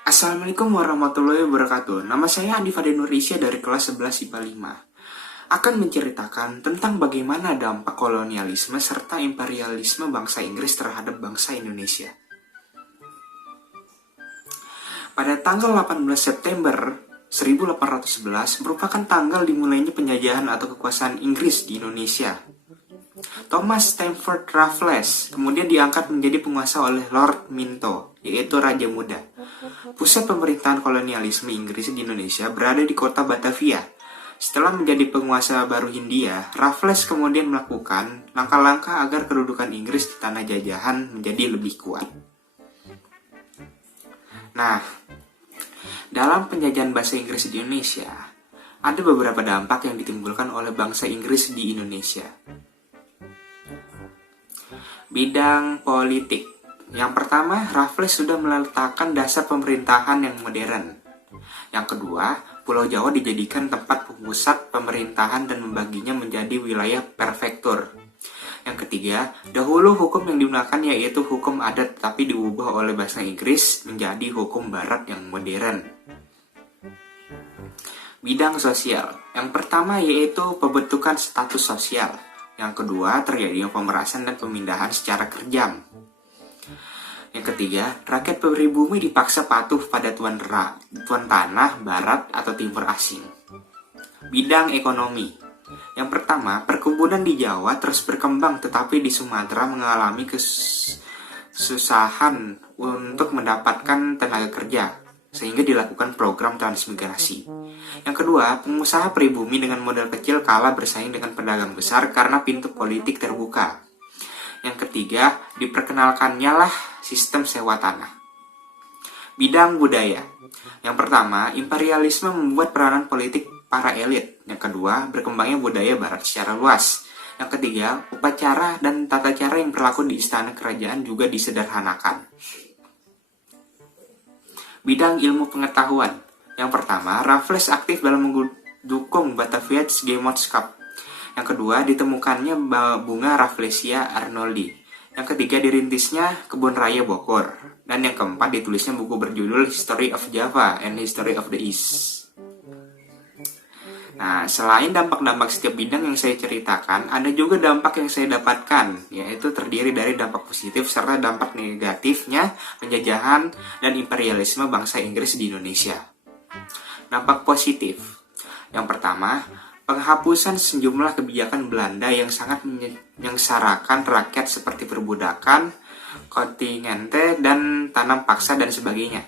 Assalamualaikum warahmatullahi wabarakatuh. Nama saya Andi Fadenur Isya dari kelas 11 IPA 5. Akan menceritakan tentang bagaimana dampak kolonialisme serta imperialisme bangsa Inggris terhadap bangsa Indonesia. Pada tanggal 18 September 1811 merupakan tanggal dimulainya penjajahan atau kekuasaan Inggris di Indonesia. Thomas Stamford Raffles kemudian diangkat menjadi penguasa oleh Lord Minto, yaitu Raja Muda. Pusat pemerintahan kolonialisme Inggris di Indonesia berada di kota Batavia. Setelah menjadi penguasa baru Hindia, Raffles kemudian melakukan langkah-langkah agar kedudukan Inggris di tanah jajahan menjadi lebih kuat. Nah, dalam penjajahan bahasa Inggris di Indonesia, ada beberapa dampak yang ditimbulkan oleh bangsa Inggris di Indonesia. Bidang politik. Yang pertama, Raffles sudah meletakkan dasar pemerintahan yang modern. Yang kedua, Pulau Jawa dijadikan tempat pusat pemerintahan dan membaginya menjadi wilayah prefektur. Yang ketiga, dahulu hukum yang digunakan yaitu hukum adat tetapi diubah oleh bahasa Inggris menjadi hukum barat yang modern. Bidang sosial. Yang pertama yaitu pembentukan status sosial. Yang kedua, terjadinya pemerasan dan pemindahan secara kejam. Yang ketiga, rakyat pribumi dipaksa patuh pada tuan tanah, barat, atau timur asing. Bidang ekonomi. Yang pertama, perkebunan di Jawa terus berkembang, tetapi di Sumatera mengalami kesusahan untuk mendapatkan tenaga kerja, sehingga dilakukan program transmigrasi. Yang kedua, pengusaha pribumi dengan modal kecil kalah bersaing dengan pedagang besar karena pintu politik terbuka. Yang ketiga, diperkenalkannya lah sistem sewa tanah. Bidang budaya. Yang pertama, imperialisme membuat peranan politik para elit. Yang kedua, berkembangnya budaya barat secara luas. Yang ketiga, upacara dan tata cara yang berlaku di istana kerajaan juga disederhanakan. Bidang ilmu pengetahuan. Yang pertama, Raffles aktif dalam mendukung Batavia Gammots Cup. Yang kedua, ditemukannya bunga Rafflesia arnoldi. Yang ketiga, dirintisnya kebun raya Bogor. Dan yang keempat, ditulisnya buku berjudul History of Java and History of the East. Nah, selain dampak-dampak setiap bidang yang saya ceritakan, ada juga dampak yang saya dapatkan, yaitu terdiri dari dampak positif serta dampak negatifnya penjajahan dan imperialisme bangsa Inggris di Indonesia. Dampak positif. Yang pertama, penghapusan sejumlah kebijakan Belanda yang sangat menyengsarakan rakyat seperti perbudakan, kontingente, dan tanam paksa dan sebagainya.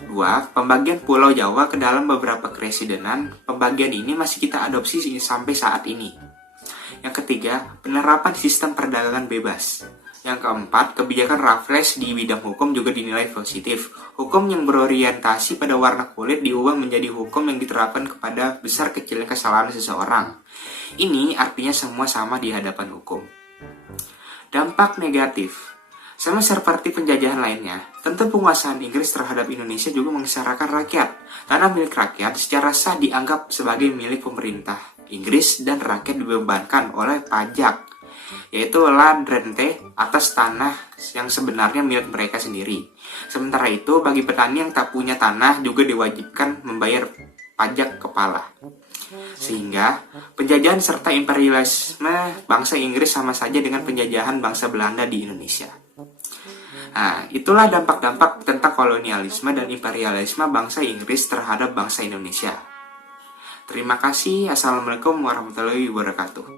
2. Pembagian Pulau Jawa ke dalam beberapa keresidenan. Pembagian ini masih kita adopsi sampai saat ini. Yang ketiga, penerapan sistem perdagangan bebas. Yang keempat, kebijakan Raffles di bidang hukum juga dinilai positif. Hukum yang berorientasi pada warna kulit diubah menjadi hukum yang diterapkan kepada besar kecilnya kesalahan seseorang. Ini artinya semua sama di hadapan hukum. Dampak negatif. Sama seperti penjajahan lainnya, tentu penguasaan Inggris terhadap Indonesia juga menyengsarakan rakyat. Tanah milik rakyat secara sah dianggap sebagai milik pemerintah Inggris dan rakyat dibebankan oleh pajak, yaitu land rente atas tanah yang sebenarnya milik mereka sendiri. Sementara itu, bagi petani yang tak punya tanah juga diwajibkan membayar pajak kepala. Sehingga, penjajahan serta imperialisme bangsa Inggris sama saja dengan penjajahan bangsa Belanda di Indonesia. Nah, itulah dampak-dampak tentang kolonialisme dan imperialisme bangsa Inggris terhadap bangsa Indonesia. Terima kasih. Assalamualaikum warahmatullahi wabarakatuh.